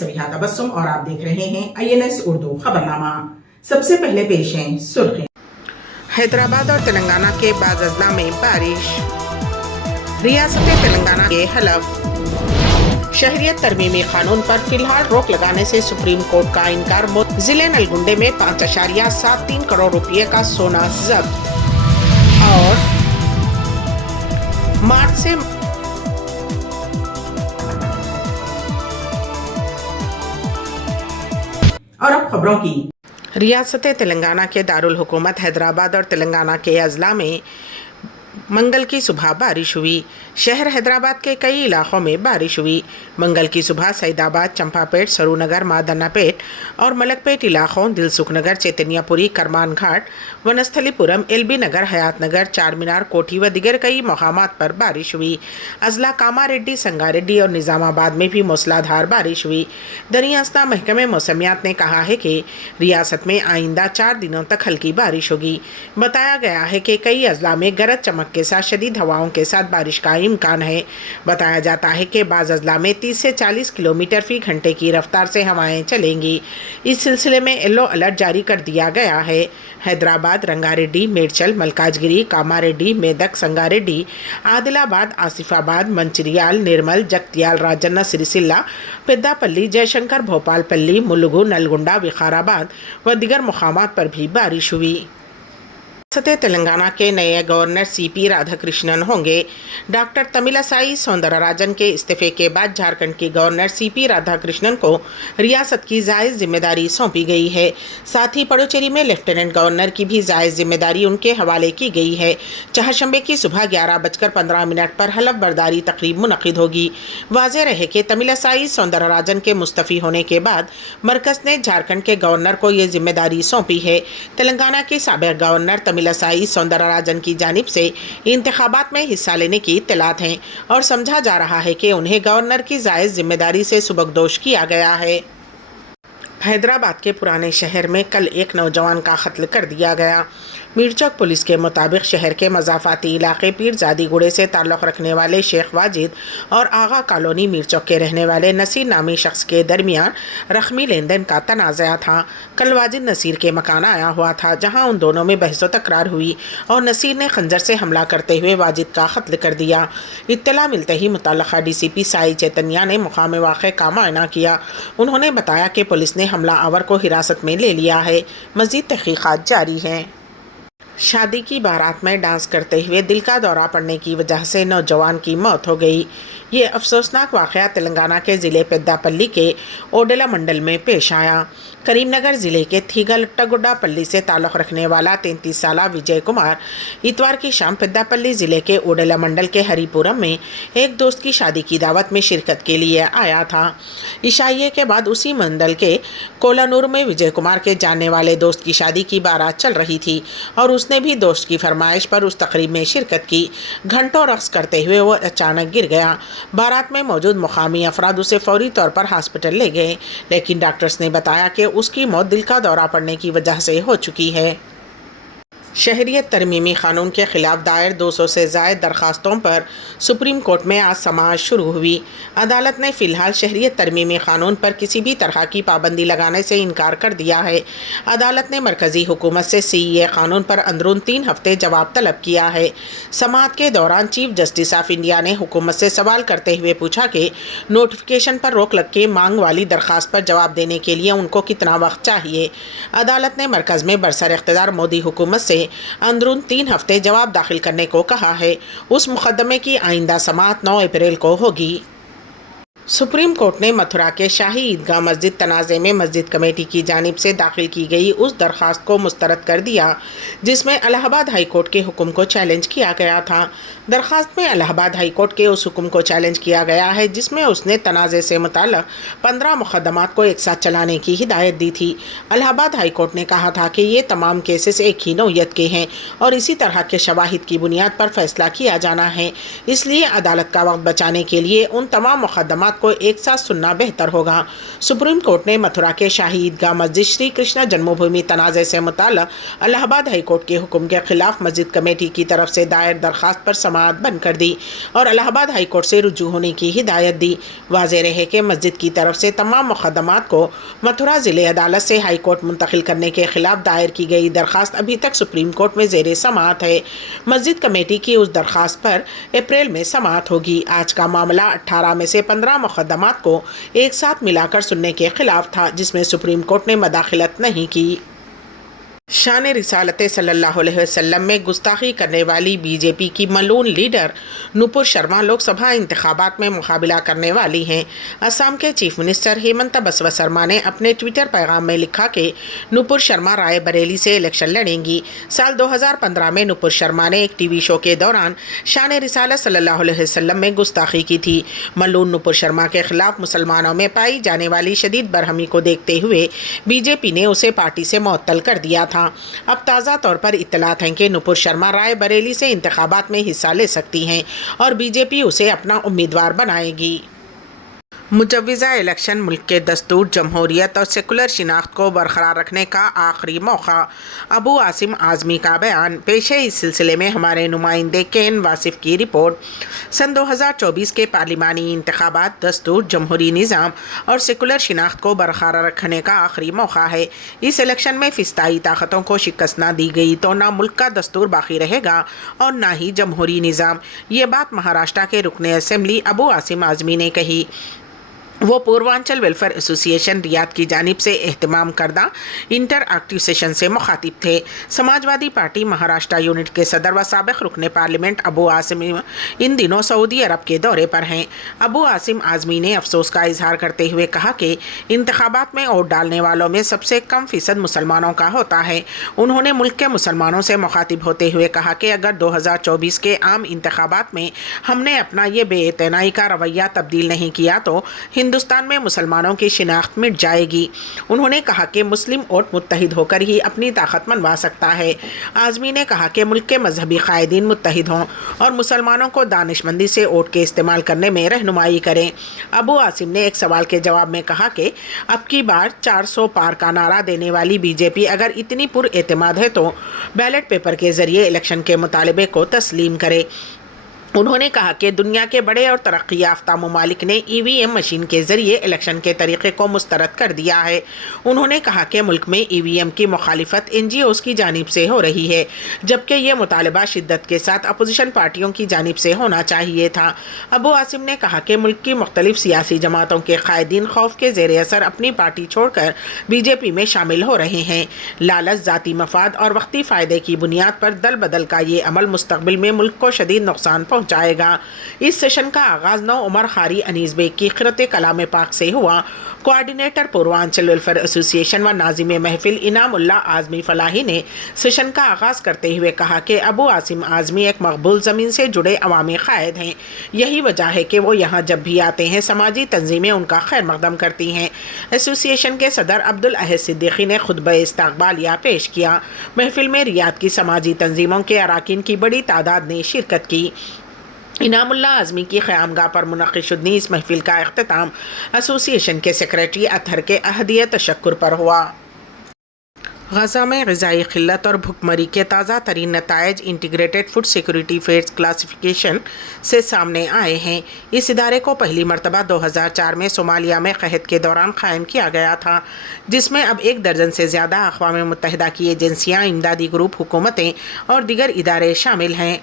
सबिहा तबस्सुम और आप देख रहे हैं INS उर्दू खबरनामा। सबसे पहले पेश हैं सुर्खियां। हैदराबाद और तेलंगाना के बाज़ अजला में बारिश। रियासत तेलंगाना के हलफ। शहरियत तरमीमी कानून पर फिलहाल रोक लगाने से सुप्रीम कोर्ट का इनकार। जिले नलगुंडे में 5.73 करोड़ रुपए का सोना जब्त। और मार्च से और अब खबरों की। रियासत तेलंगाना के दारुल हुकूमत हैदराबाद और तेलंगाना के अजला में मंगल की सुबह बारिश हुई। शहर हैदराबाद के कई इलाकों में बारिश हुई। मंगल की सुबह सईदाबाद, चंपापेट, सरूनगर, मादन्नापेट और मलकपेट इलाकों, दिलसुख नगर, चैतन्यपुरी, करमान घाट, वनस्थलीपुरम, LB नगर, हयात नगर, चार मीनार, कोठी व दिगर कई मकामात पर बारिश हुई। अजला कामारेड्डी, संगारेड्डी और निज़ामाबाद में भी मूसलाधार बारिश हुई। दरियास्ता महकमे मौसमियात ने कहा है कि रियासत में आइंदा 4 दिनों तक हल्की बारिश होगी। बताया गया है कि कई अजला में गरज चमक के साथ शदीद हवाओं के साथ बारिश का इम्कान है। बताया जाता है कि बाज़ अजला में 30 से 40 किलोमीटर फी घंटे की रफ्तार से हवाएं चलेंगी। इस सिलसिले में येलो अलर्ट जारी कर दिया गया है। हैदराबाद, रंगारेड्डी, मेडचल, मलकाजगिरी, कामारेड्डी, मेदक, संगारेड्डी, आदिलाबाद, आसिफाबाद, मंचिरियाल, निर्मल, जगतियाल, राजन्ना, सिरिसिल्ला, पेद्दापल्ली, जयशंकर, भोपालपल्ली, मुलुगु, नलगुंडा, विकाराबाद व दिगर मुकामात पर भी बारिश हुई। रियासत तेलंगाना के नए गवर्नर CP राधाकृष्णन होंगे। डॉक्टर तमिलसाई सौंदरराजन के इस्तीफे के बाद झारखंड के गवर्नर CP राधाकृष्णन को रियासत की जायज़ जिम्मेदारी सौंपी गई है। साथ ही पडुचेरी में लेफ्टिनेंट गवर्नर की भी जायज़ जिम्मेदारी उनके हवाले की गई है। चहारशंबे की सुबह 11:15 पर हलफ बर्दारी तकरीब मुनक़िद होगी। वाज़ेह रहे कि तमिलसाई सौंदरराजन के मुस्तफ़ी होने के बाद मरकज़ ने झारखंड के गवर्नर को ये जिम्मेदारी सौंपी है। तेलंगाना के साबिक़ गवर्नर तमिलसाई सौंदरराजन की जानिब से इंतखाबात में हिस्सा लेने की इत्तलात हैं और समझा जा रहा है कि उन्हें गवर्नर की जायज़ जिम्मेदारी से सुबकदोश किया गया है। हैदराबाद के पुराने शहर में कल एक नौजवान का कत्ल कर दिया गया। मीरचौक पुलिस के मुताबिक शहर के मज़ाफ़ाती इलाके पीरज़ादी गुड़े से ताल्लुक़ रखने वाले शेख वाजिद और आगा कॉलोनी मीरचौक के रहने वाले नसीर नामी शख्स के दरमियान रकमी लेन देन का तनाज़ा था। कल वाजिद नसीर के मकान आया हुआ था, जहां उन दोनों में बहस व तकरार हुई और नसीर ने खंजर से हमला करते हुए वाजिद का कत्ल कर दिया। इत्तला मिलते ही मुतल्लक़ा DCP साई चैतन्या ने मुकाम वाक़े का मुआयना किया। उन्होंने बताया कि पुलिस ने हमला आवर को हिरासत में ले लिया है। मज़ीद तहक़ीक़ात जारी हैं। शादी की बारात में डांस करते हुए दिल का दौरा पड़ने की वजह से नौजवान की मौत हो गई। ये अफसोसनाक वाक़या तेलंगाना के ज़िले पेद्दापल्ली के ओडेला मंडल में पेश आया। करीमनगर ज़िले के थीगलट्टागुड्डापल्ली से ताल्लुक़ रखने वाला 33 साला विजय कुमार इतवार की शाम पेद्दापल्ली ज़िले के ओडेला मंडल के हरिपुरम में एक दोस्त की शादी की दावत में शिरकत के लिए आया था। इशाइये के बाद उसी मंडल के कोलानूर में विजय कुमार के जानने वाले दोस्त की शादी की बारात चल रही थी और उसने भी दोस्त की फरमाइश पर उस तकरीब में शिरकत की। घंटों रक़्स करते हुए वो अचानक गिर गया। बारात में मौजूद मुकामी अफराद उसे फौरी तौर पर हॉस्पिटल ले गए, लेकिन डॉक्टर्स ने बताया कि उसकी मौत दिल का दौरा पड़ने की वजह से हो चुकी है। शहरियत तरमीमी कानून के ख़िलाफ़ दायर 200 से ज़ायद दरख्वास्तों पर सुप्रीम कोर्ट में आज समाअत शुरू हुई। अदालत ने फ़िलहाल शहरियत तरमीमी कानून पर किसी भी तरह की पाबंदी लगाने से इनकार कर दिया है। अदालत ने मरकज़ी हुकूमत से CEA कानून पर अंदरून 3 हफ़्ते जवाब तलब किया है। समाअत के दौरान चीफ जस्टिस ऑफ इंडिया ने हुकूमत से सवाल करते हुए पूछा कि नोटिफिकेशन पर रोक लग के मांग वाली दरख्वास्त पर जवाब देने के लिए उनको कितना वक्त चाहिए। अदालत ने मरकज़ में बरसर इख्तियार मोदी हुकूमत से अंदरून 3 हफ्ते जवाब दाखिल करने को कहा है। उस मुकदमे की आइंदा समाअत 9 अप्रैल को होगी। सुप्रीम कोर्ट ने मथुरा के शाही ईदगाह मस्जिद तनाज़े में मस्जिद कमेटी की जानिब से दाखिल की गई उस दरख्वास्त को मुस्तरद कर दिया जिसमें इलाहाबाद हाई कोर्ट के हुक्म को चैलेंज किया गया था। दरख्वास्त में इलाहाबाद हाई कोर्ट के उस हुक्म को चैलेंज किया गया है जिसमें उसने तनाज़े से मुताल्लिक़ 15 मुकदमात को एक साथ चलाने की हिदायत दी थी। इलाहाबाद हाई कोर्ट ने कहा था कि ये तमाम केसेस एक ही नौयत के हैं और इसी तरह के शवाहिद की बुनियाद पर फैसला किया जाना है। इसलिए अदालत का वक्त बचाने के लिए उन तमाम मुकदमात को एक साथ सुनना बेहतर होगा। सुप्रीम कोर्ट ने मथुरा के शाही ईदगाह मस्जिद श्री कृष्ण जन्मभूमि तनाज़े से मुताल्लिक़ इलाहाबाद हाई कोर्ट के हुक्म के खिलाफ मस्जिद कमेटी की तरफ से दायर दरख्वास्त पर समाअत बंद कर दी और इलाहाबाद हाई कोर्ट से रुजू होने की हिदायत दी। वाज़ेह रहे कि मस्जिद की तरफ से तमाम मुक़दमात को मथुरा ज़िले अदालत से हाई कोर्ट मुंतकिल करने के खिलाफ दायर की गई दरख्वास्त अभी तक सुप्रीम कोर्ट में ज़ेरे समाअत है। मस्जिद कमेटी की उस दरख्वास्त पर अप्रैल में समाअत होगी। आज का मामला 18 में से 15 मुक़दमात को एक साथ मिलाकर सुनने के खिलाफ था, जिसमें सुप्रीम कोर्ट ने मदाखिलत नहीं की। शान रिसालत सल्लल्लाहु अलैहि वसल्लम में गुस्ताखी करने वाली बीजेपी की मलून लीडर नुपुर शर्मा लोकसभा इंतखाबात में मुकाबला करने वाली हैं। असम के चीफ मिनिस्टर हेमंत बसवा शर्मा ने अपने ट्विटर पैगाम में लिखा कि नुपुर शर्मा रायबरेली से इलेक्शन लड़ेंगी। साल 2015 में नुपुर शर्मा ने एक टीवी शो के दौरान शान रिसालत सल्लल्लाहु अलैहि वसल्लम में गुस्ताखी की थी। मलून नुपुर शर्मा के खिलाफ मुसलमानों में पाई जाने वाली शदीद बरहमी को देखते हुए बीजेपी ने उसे पार्टी से मुअत्तल कर दिया था। अब ताज़ा तौर पर इत्तलात हैं कि नुपुर शर्मा रायबरेली से इंतखाबात में हिस्सा ले सकती हैं और बीजेपी उसे अपना उम्मीदवार बनाएगी। मुजव्विज़ा इलेक्शन मुल्क के दस्तूर, जमहूरियत और सेकुलर शिनाख्त को बरकरार रखने का आखिरी मौका। अबू आसिम आज़मी का बयान पेश है। इस सिलसिले में हमारे नुमाइंदे केन वासिफ की रिपोर्ट। सन 2024 के पार्लिमानी इंतखाबात दस्तूर, जमहूरी निज़ाम और सेकुलर शिनाख्त को बरकरार रखने का आखिरी मौका है। इस इलेक्शन में फिस्ताई ताकतों को शिकस्त ना दी गई तो ना मुल्क का दस्तूर बाकी रहेगा और ना ही जमहूरी निज़ाम। ये बात महाराष्ट्र के रुकने असेंबली अबू आसिम आज़मी ने कही। वो पूर्वांचल वेलफेयर एसोसिएशन रियाद की जानिब से एहतमाम करदा इंटरएक्टिव सेशन से मुखातिब थे। समाजवादी पार्टी महाराष्ट्र यूनिट के सदर व साबिक़ रुकने पार्लियामेंट अबू आसिम इन दिनों सऊदी अरब के दौरे पर हैं। अबू आसिम आज़मी ने अफसोस का इजहार करते हुए कहा कि इंतखाबात में वोट डालने वालों में सबसे कम फ़ीसद मुसलमानों का होता है। उन्होंने मुल्क के मुसलमानों से मुखातिब होते हुए कहा कि अगर 2024 के आम इंतखाबात में हमने अपना ये बेइतनाई का रवैया तब्दील नहीं किया तो हिंदुस्तान में मुसलमानों की शिनाख्त मिट जाएगी। उन्होंने कहा कि मुस्लिम वोट मुत्तहिद होकर ही अपनी ताकत मनवा सकता है। आज़मी ने कहा कि मुल्क के मजहबी कायदीन मुत्तहिद हों और मुसलमानों को दानिशमंदी से वोट के इस्तेमाल करने में रहनुमाई करें। अबू आसिम ने एक सवाल के जवाब में कहा कि अब की बार 400 पार का नारा देने वाली बीजेपी अगर इतनी पुरएतमाद है तो बैलेट पेपर के ज़रिए इलेक्शन के मुतालबे को तस्लीम करे। उन्होंने कहा कि दुनिया के बड़े और तरक्की याफ्ता ममालिक ने EVM मशीन के ज़रिए इलेक्शन के तरीक़े को मुस्तरद कर दिया है। उन्होंने कहा कि मुल्क में EVM की मुखालिफत NGOs की जानिब से हो रही है, जबकि यह मुतालबा शिद्दत के साथ अपोजिशन पार्टियों की जानिब से होना चाहिए था। अबू आसिम ने कहा कि मुल्क की मुख्तलिफ सियासी जमातों के कायदीन खौफ के ज़ेर असर अपनी पार्टी छोड़कर बीजेपी में शामिल हो रहे हैं। लालच, ज़ाती मफाद और वक्ती फ़ायदे की बुनियाद पर दल बदल का ये अमल मुस्तक़बिल में मुल्क को शदीद नुकसान जाएगा। इस सेशन का आगाज़ नौ उमर खारी अनीस बेग की क़िरत कलाम पाक से हुआ। कोऑर्डिनेटर पूर्वांचल वेलफेयर एसोसिएशन व नाज़िम महफिल इनामुल्लाह आज़मी फलाही ने सेशन का आगाज़ करते हुए कहा कि अबू आसिम आज़मी एक मकबूल ज़मीन से जुड़े अवामी क़ायद हैं। यही वजह है कि वो यहाँ जब भी आते हैं समाजी तंजीमें उनका खैर मकदम करती हैं। एसोसिएशन के सदर अब्दुल अहद सिद्दीकी ने खुतबा इस्तक़बालिया पेश किया। महफिल में रियाद की समाजी तंजीमों के अरकान की बड़ी तादाद ने शिरकत की। इनामुल्लाह आज़मी की क़यामगाह पर मुनक़्क़िद इस महफिल का इख्तिताम एसोसिएशन के सेक्रेटरी अतहर के अहदिया तशक्कुर पर हुआ। गज़ा में ग़िज़ाई क़िल्लत और भुखमरी के ताज़ा तरीन नताइज integrated food security phase classification से सामने आए हैं। इस इदारे को पहली मरतबा 2004 में सोमालिया में क़हत के दौरान क़ायम किया गया था, जिसमें अब 1 दर्जन से ज़्यादा अक़वाम मुत्तहिदा की एजेंसियाँ, इमदादी ग्रुप, हुकूमतें और दीगर इदारे शामिल हैं।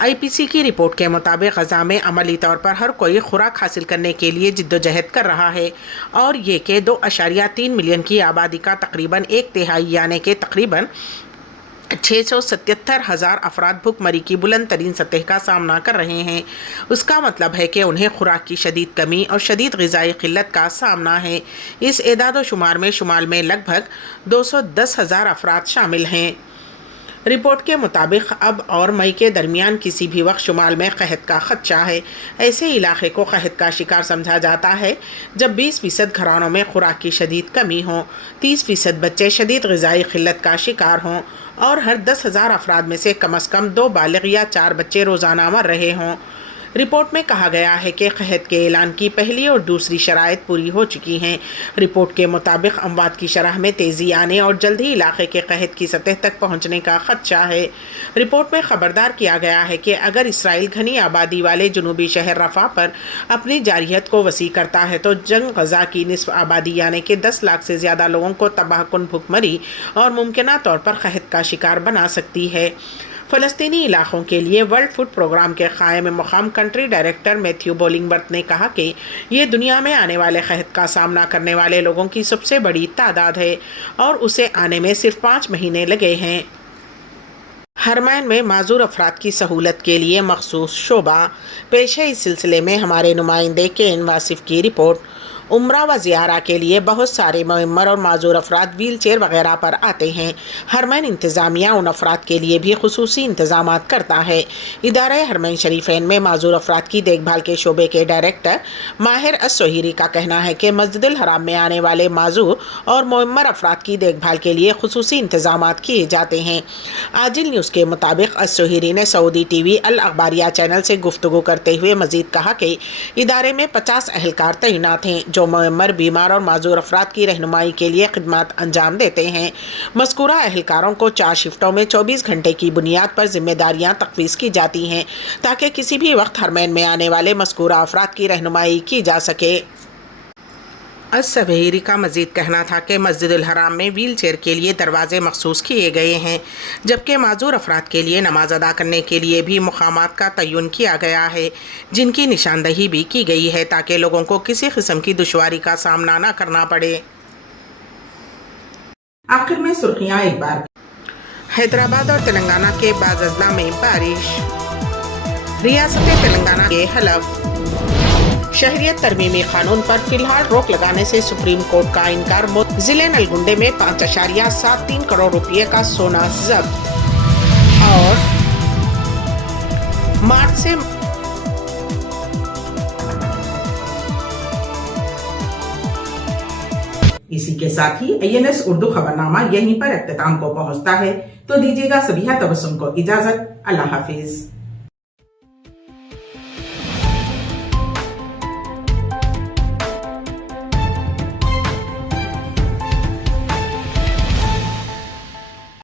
IPC की रिपोर्ट के मुताबिक ग़ज़ा में अमली तौर पर हर कोई खुराक हासिल करने के लिए जिद्दोजहद कर रहा है और ये कि 2.3 मिलियन की आबादी का तकरीबन 1/3 यानी कि तकरीबन 677,000 अफराद भुखमरी की बुलंद तरीन सतह का सामना कर रहे हैं। उसका मतलब है कि उन्हें खुराक की शदीद कमी और शदीद ग़िज़ाई क़िल्लत का सामना है। इस एदाद शुमार में शुमाल में लगभग 210,000 अफराद शामिल हैं। रिपोर्ट के मुताबिक अब और मई के दरमियान किसी भी वक्त शुमाल में क़हत का ख़दशा है। ऐसे इलाक़े को क़हत का शिकार समझा जाता है जब 20% घरानों में खुराक की शदीद कमी हो, 30% बच्चे शदीद ग़िज़ाई क़िल्लत का शिकार हों और हर 10,000 अफराद में से कम 2 बालिग़ या 4 बच्चे रोज़ाना मर रहे हों। رپورٹ میں کہا گیا ہے کہ قحط کے اعلان کی پہلی اور دوسری شرائط پوری ہو چکی ہیں۔ رپورٹ کے مطابق اموات کی شرح میں تیزی آنے اور جلد ہی علاقے کے قحط کی سطح تک پہنچنے کا خدشہ ہے۔ رپورٹ میں خبردار کیا گیا ہے کہ اگر اسرائیل گھنی آبادی والے جنوبی شہر رفح پر اپنی جارحیت کو وسیع کرتا ہے تو جنگ غزہ کی نصف آبادی یعنی کہ 10 لاکھ سے زیادہ لوگوں کو تباہ کن بھوک مری اور ممکنہ طور پر قحط کا شکار بنا سکتی ہے۔ فلسطینی علاقوں کے لیے ورلڈ فوڈ پروگرام کے قائم مقام کنٹری ڈائریکٹر میتھیو بولنگورتھ نے کہا کہ یہ دنیا میں آنے والے قحط کا سامنا کرنے والے لوگوں کی سب سے بڑی تعداد ہے اور اسے آنے میں صرف 5 مہینے لگے ہیں۔ حرمین میں معذور افراد کی سہولت کے لیے مخصوص شعبہ پیش ہے۔ اس سلسلے میں ہمارے نمائندے کے واصف کی رپورٹ۔ عمرہ و زیارہ کے لیے بہت سارے معمر اور معذور افراد ویل چیئر وغیرہ پر آتے ہیں۔ حرمین انتظامیہ ان افراد کے لیے بھی خصوصی انتظامات کرتا ہے۔ ادارہ حرمین شریفین میں معذور افراد کی دیکھ بھال کے شعبے کے ڈائریکٹر ماہر السہیری کا کہنا ہے کہ مسجد الحرام میں آنے والے معذور اور معمر افراد کی دیکھ بھال کے لیے خصوصی انتظامات کیے جاتے ہیں۔ عاجل نیوز کے مطابق السہیری نے سعودی ٹی وی الاخباریہ چینل سے گفتگو کرتے ہوئے مزید کہا کہ ادارے میں 50 اہلکار تعینات ہیں جو معمر، بیمار اور معذور افراد کی رہنمائی کے لیے خدمات انجام دیتے ہیں۔ مذکورہ اہلکاروں کو 4 شفٹوں میں 24 گھنٹے کی بنیاد پر ذمہ داریاں تفویض کی جاتی ہیں تاکہ کسی بھی وقت حرمین میں آنے والے مذکورہ افراد کی رہنمائی کی جا سکے۔ السہیری کا مزید کہنا تھا کہ مسجد الحرام میں ویل چیئر کے لیے دروازے مخصوص کیے گئے ہیں جبکہ معذور افراد کے لیے نماز ادا کرنے کے لیے بھی مقامات کا تعین کیا گیا ہے جن کی نشاندہی بھی کی گئی ہے تاکہ لوگوں کو کسی قسم کی دشواری کا سامنا نہ کرنا پڑے۔ آخر میں سرخیاں ایک بار۔ حیدرآباد اور تلنگانہ کے بعض اضلاع میں بارش۔ ریاست تلنگانہ کے حلف۔ شہریت ترمیمی قانون پر فی الحال روک لگانے سے سپریم کورٹ کا انکار۔ ضلع نلگنڈے میں 5.73 کروڑ روپے کا سونا ضبط۔ اور مارچ سے اسی کے ساتھ ہی INS اردو خبرنامہ یہیں پر اختتام کو پہنچتا ہے، تو دیجیے گا سبیہ تبسم کو اجازت۔ اللہ حافظ۔